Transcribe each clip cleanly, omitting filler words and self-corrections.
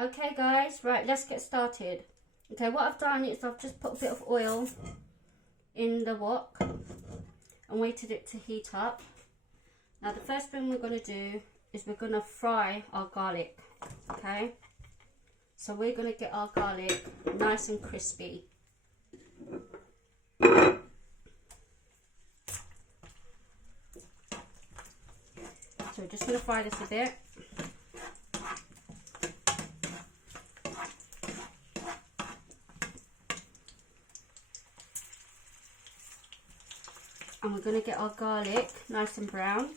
Okay guys, right, let's get started. Okay, what I've done is I've just put a bit of oil in the wok and waited it to heat up. Now the first thing we're going to do is we're going to fry our garlic. Okay, so we're going to get our garlic nice and crispy. So we're just going to fry this a bit. And we're going to get our garlic nice and brown.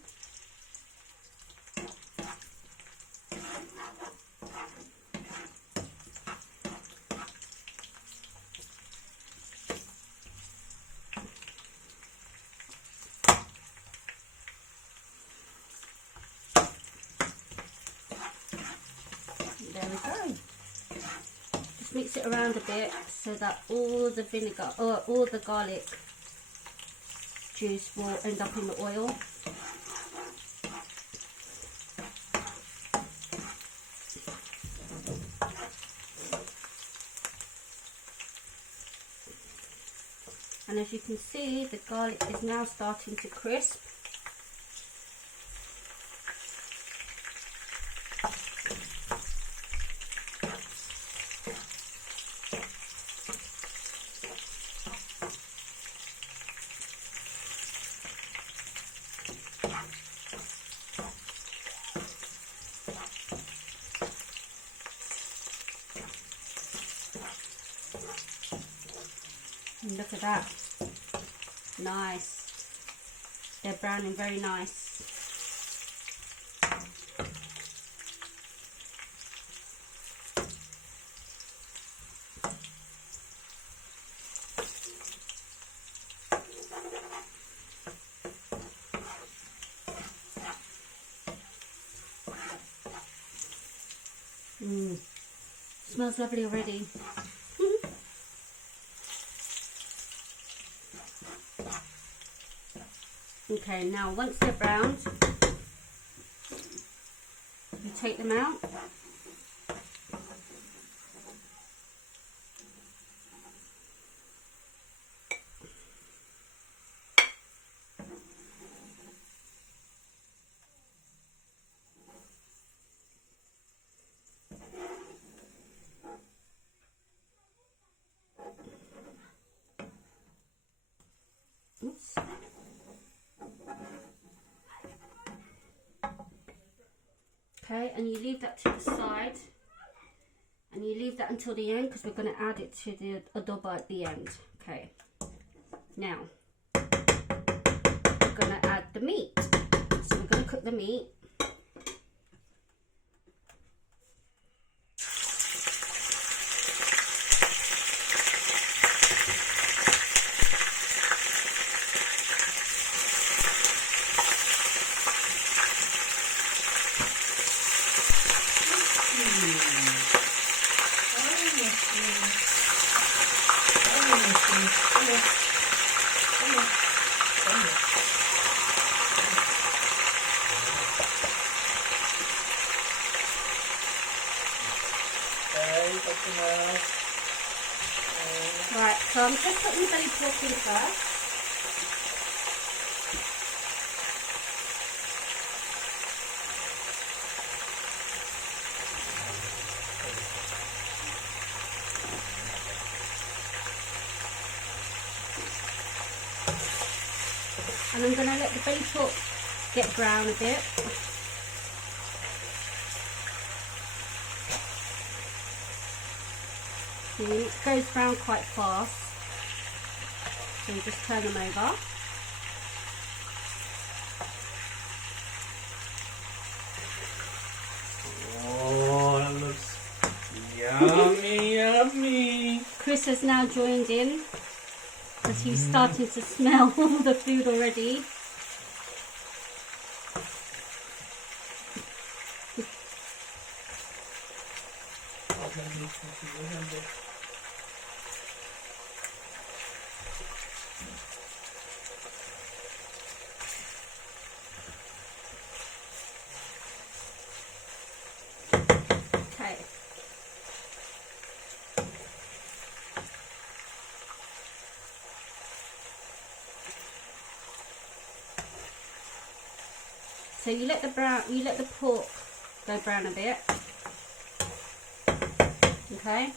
There we go. Just mix it around a bit so that all the vinegar or all the garlic juice will end up in the oil. And as you can see, the garlic is now starting to crisp. And look at that, nice, they're browning very nice. Smells lovely already. Okay, now once they're browned, you take them out. Oops. Okay, and you leave that to the side, and you leave that until the end because we're going to add it to the adobo at the end. Okay, now we're going to add the meat. So we're going to cook the meat. Right, so I'm just putting the belly pork in first. And I'm going to let the belly pork get brown a bit. See, it goes brown quite fast, so you just turn them over. Oh, that looks yummy, yummy. Chris has now joined in because he's starting to smell all the food already. Okay, So you let the pork go brown a bit. Okay.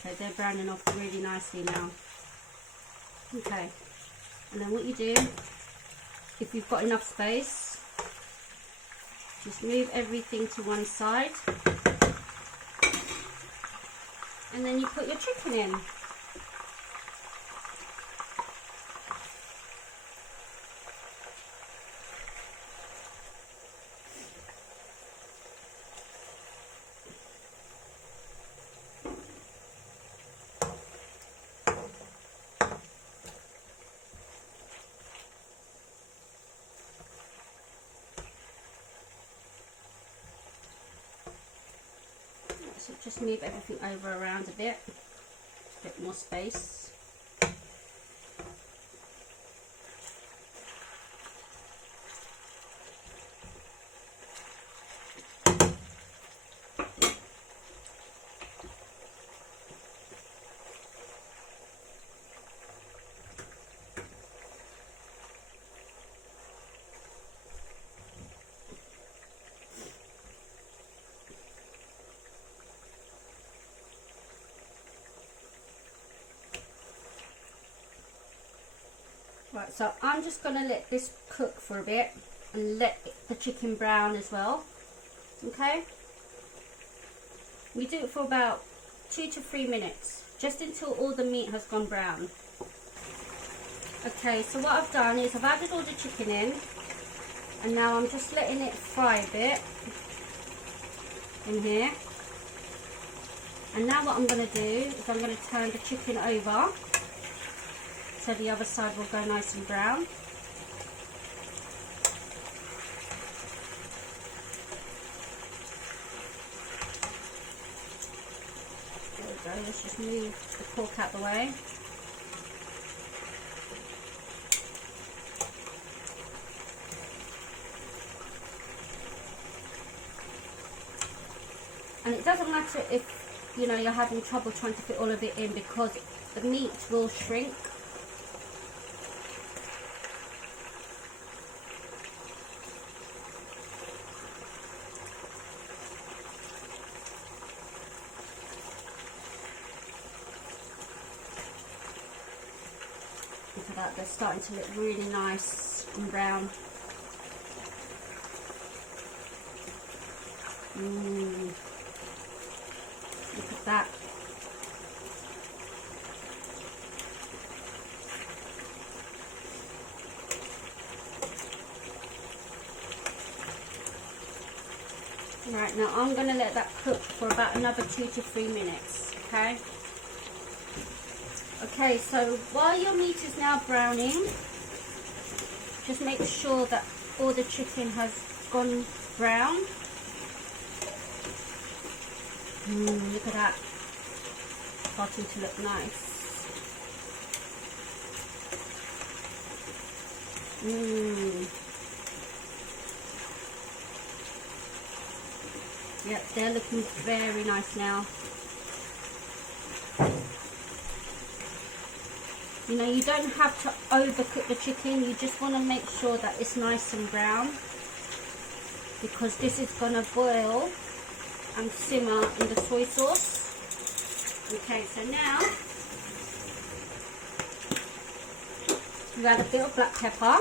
Okay, they're browning off really nicely now. Okay, and then what you do, if you've got enough space, just move everything to one side, and then you put your chicken in. So just move everything over around a bit more space. Right, so I'm just going to let this cook for a bit and let the chicken brown as well. Okay? We do it for about 2 to 3 minutes, just until all the meat has gone brown. Okay, so what I've done is I've added all the chicken in, and now I'm just letting it fry a bit in here. And now what I'm going to do is I'm going to turn the chicken over so the other side will go nice and brown. There we go, let's just move the pork out the way. And it doesn't matter if, you know, you're having trouble trying to fit all of it in, because the meat will shrink. Look at that, they're starting to look really nice and brown. Look at that. Right, now I'm going to let that cook for about another 2 to 3 minutes, okay? Okay, so while your meat is now browning, just make sure that all the chicken has gone brown. Look at that, starting to look nice. Yep, they're looking very nice now. You know, you don't have to overcook the chicken, you just want to make sure that it's nice and brown, because this is going to boil and simmer in the soy sauce. Okay, so now you add a bit of black pepper.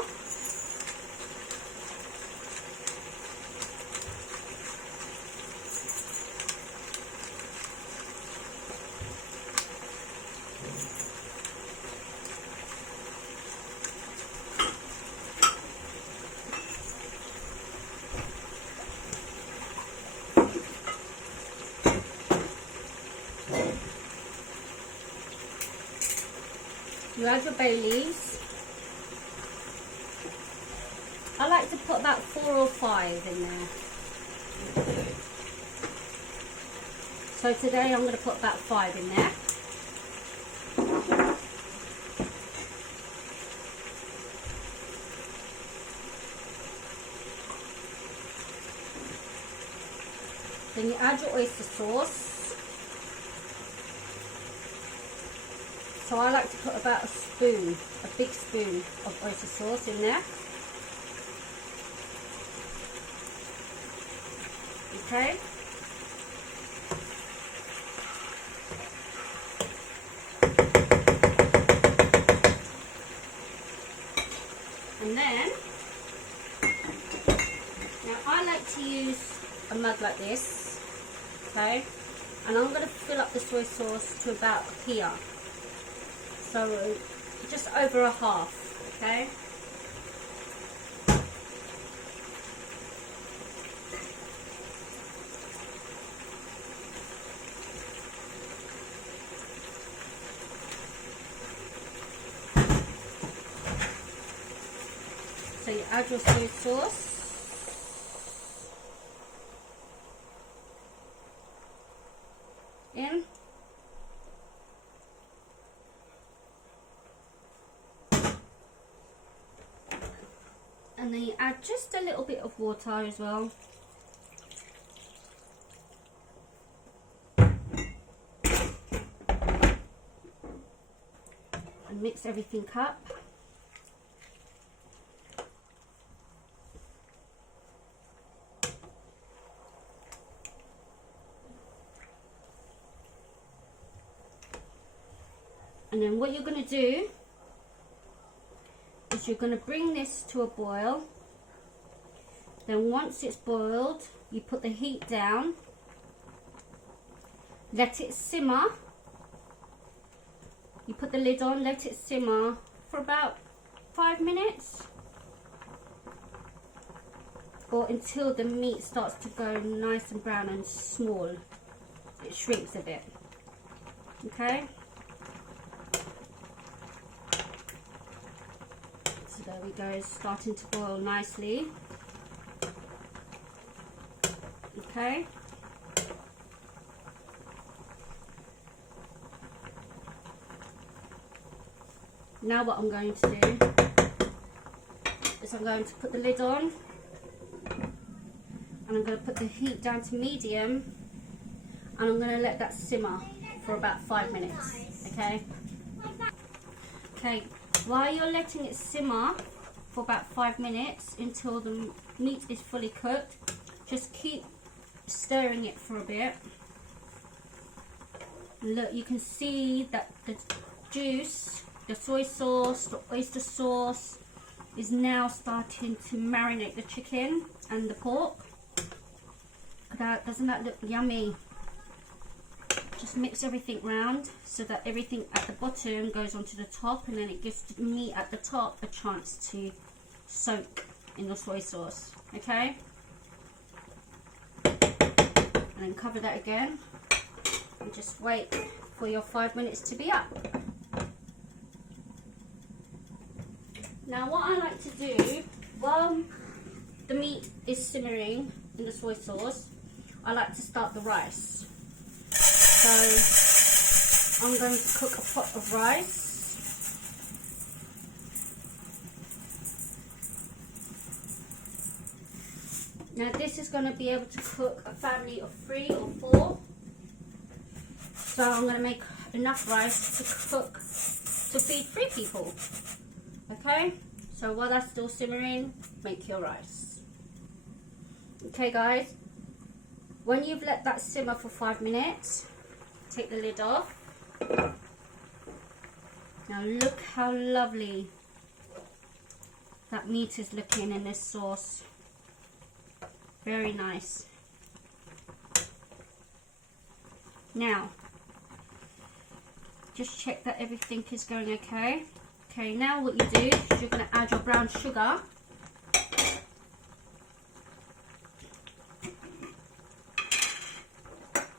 You add your bay leaves. put about 4 or 5 in there. So today I'm going to put about 5 in there. Then you add your oyster sauce. So I like to put about a spoon, a big spoon of oyster sauce in there. Okay. And then, now I like to use a mug like this, okay, and I'm going to fill up the soy sauce to about here, so just over a half, okay. So you add your soy sauce. In. And then you add just a little bit of water as well. And mix everything up. And then what you're going to do is you're going to bring this to a boil. Then once it's boiled, you put the heat down, let it simmer. You put the lid on, let it simmer for about 5 minutes, or until the meat starts to go nice and brown and small. It shrinks a bit. Okay? So there we go, it's starting to boil nicely. Okay. Now what I'm going to do is I'm going to put the lid on, and I'm going to put the heat down to medium, and I'm going to let that simmer for about 5 minutes. Okay. Okay. While you're letting it simmer for about 5 minutes until the meat is fully cooked, just keep stirring it for a bit. And look, you can see that the juice, the soy sauce, the oyster sauce is now starting to marinate the chicken and the pork. Doesn't that look yummy? Just mix everything round so that everything at the bottom goes onto the top, and then it gives the meat at the top a chance to soak in the soy sauce. Okay? And then cover that again and just wait for your 5 minutes to be up. Now what I like to do while the meat is simmering in the soy sauce, I like to start the rice. So I'm going to cook a pot of rice. Now this is going to be able to cook a family of 3 or 4. So I'm going to make enough rice to cook to feed 3 people. Okay, so while that's still simmering, make your rice. Okay guys, when you've let that simmer for 5 minutes, take the lid off. Now look how lovely that meat is looking in this sauce. Very nice. Now, just check that everything is going okay. Okay, now what you do is you're going to add your brown sugar.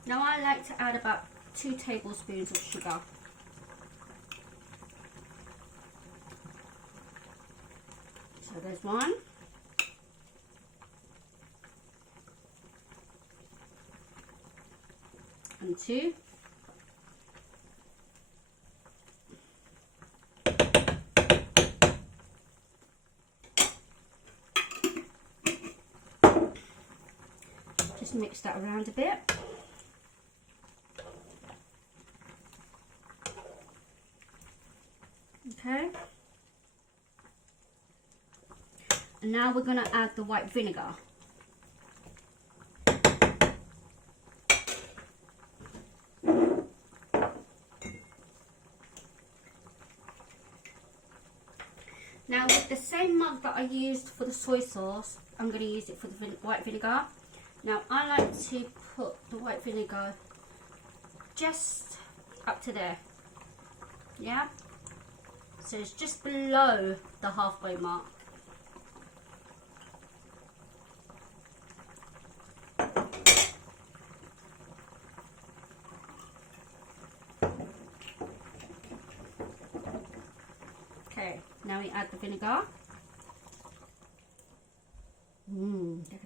Now I like to add about 2 tablespoons of sugar. So there's 1. and 2. Just mix that around a bit. Okay. And now we're going to add the white vinegar. Now with the same mug that I used for the soy sauce, I'm going to use it for the white vinegar. Now I like to put the white vinegar just up to there. Yeah? So it's just below the halfway mark. Okay, now we add the vinegar. Look at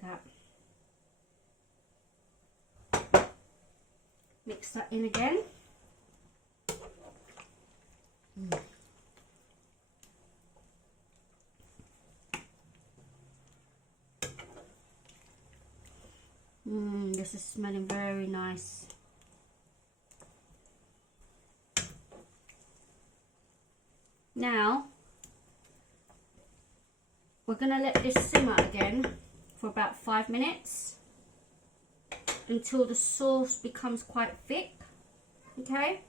that. Mix that in again. This is smelling very nice. Now we're going to let this simmer again for about 5 minutes until the sauce becomes quite thick. Okay,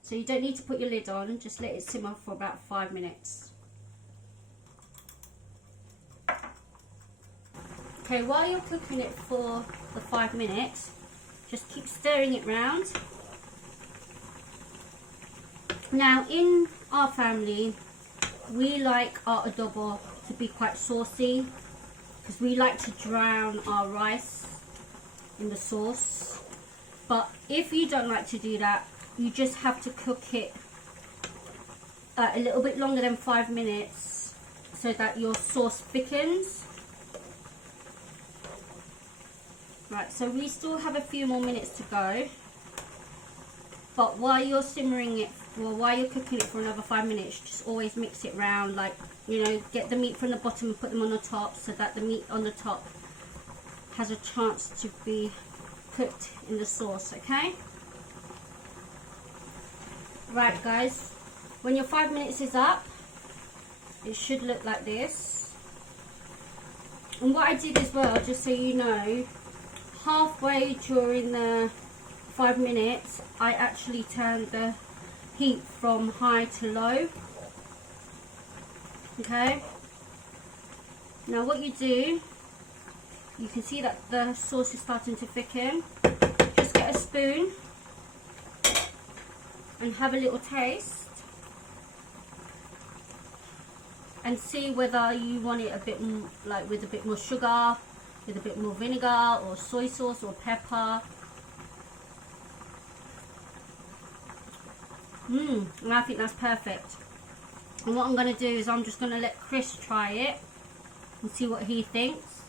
so you don't need to put your lid on, just let it simmer for about 5 minutes. Okay, while you're cooking it for the 5 minutes, just keep stirring it round. Now in our family, we like our adobo to be quite saucy because we like to drown our rice in the sauce. But if you don't like to do that, you just have to cook it a little bit longer than 5 minutes so that your sauce thickens. Right, so we still have a few more minutes to go. But while you're simmering it, well, while you're cooking it for another 5 minutes, just always mix it round, like, you know, get the meat from the bottom and put them on the top so that the meat on the top has a chance to be cooked in the sauce, okay? Right, guys, when your 5 minutes is up, it should look like this. And what I did as well, just so you know, halfway during the 5 minutes, I actually turned the heat from high to low. Okay, now what you do, you can see that the sauce is starting to thicken. Just get a spoon and have a little taste and see whether you want it a bit like with a bit more sugar, with a bit more vinegar or soy sauce or pepper. And I think that's perfect. And what I'm going to do is I'm just going to let Chris try it and see what he thinks.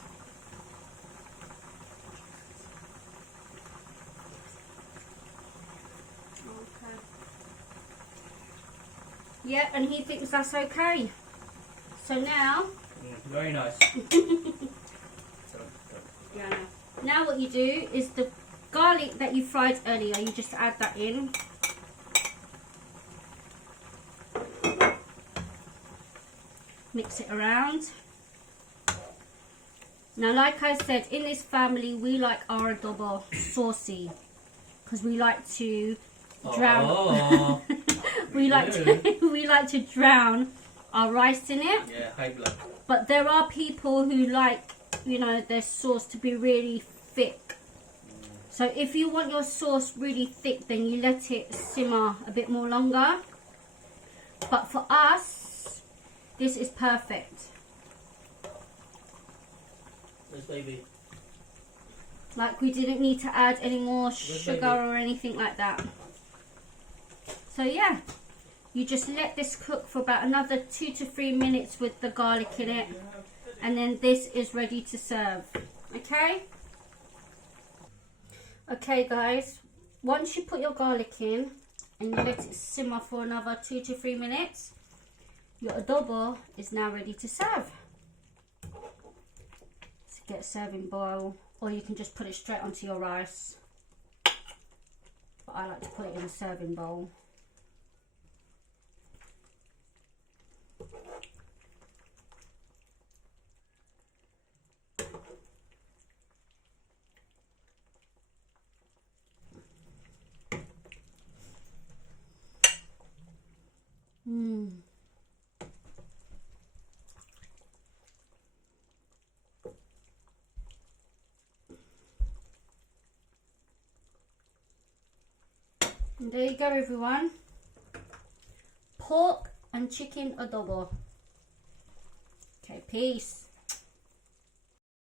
Okay. Yeah, and he thinks that's okay. So now... very nice. Yeah, now what you do is the garlic that you fried earlier, you just add that in. Mix it around. Now, like I said, in this family we like our adobo saucy because we like to drown. we like to drown our rice in it. Yeah, high blood. But there are people who like, you know, their sauce to be really thick. So if you want your sauce really thick, then you let it simmer a bit more longer. But for us, this is perfect. Yes, baby. Like, we didn't need to add any more sugar baby. or anything like that. So yeah, you just let this cook for about another 2 to 3 minutes with the garlic in it, and then this is ready to serve. Okay? Okay guys, once you put your garlic in and you let it simmer for another 2 to 3 minutes, your adobo is now ready to serve. So get a serving bowl, or you can just put it straight onto your rice. But I like to put it in a serving bowl. And there you go, everyone. Pork and chicken adobo. Okay, peace.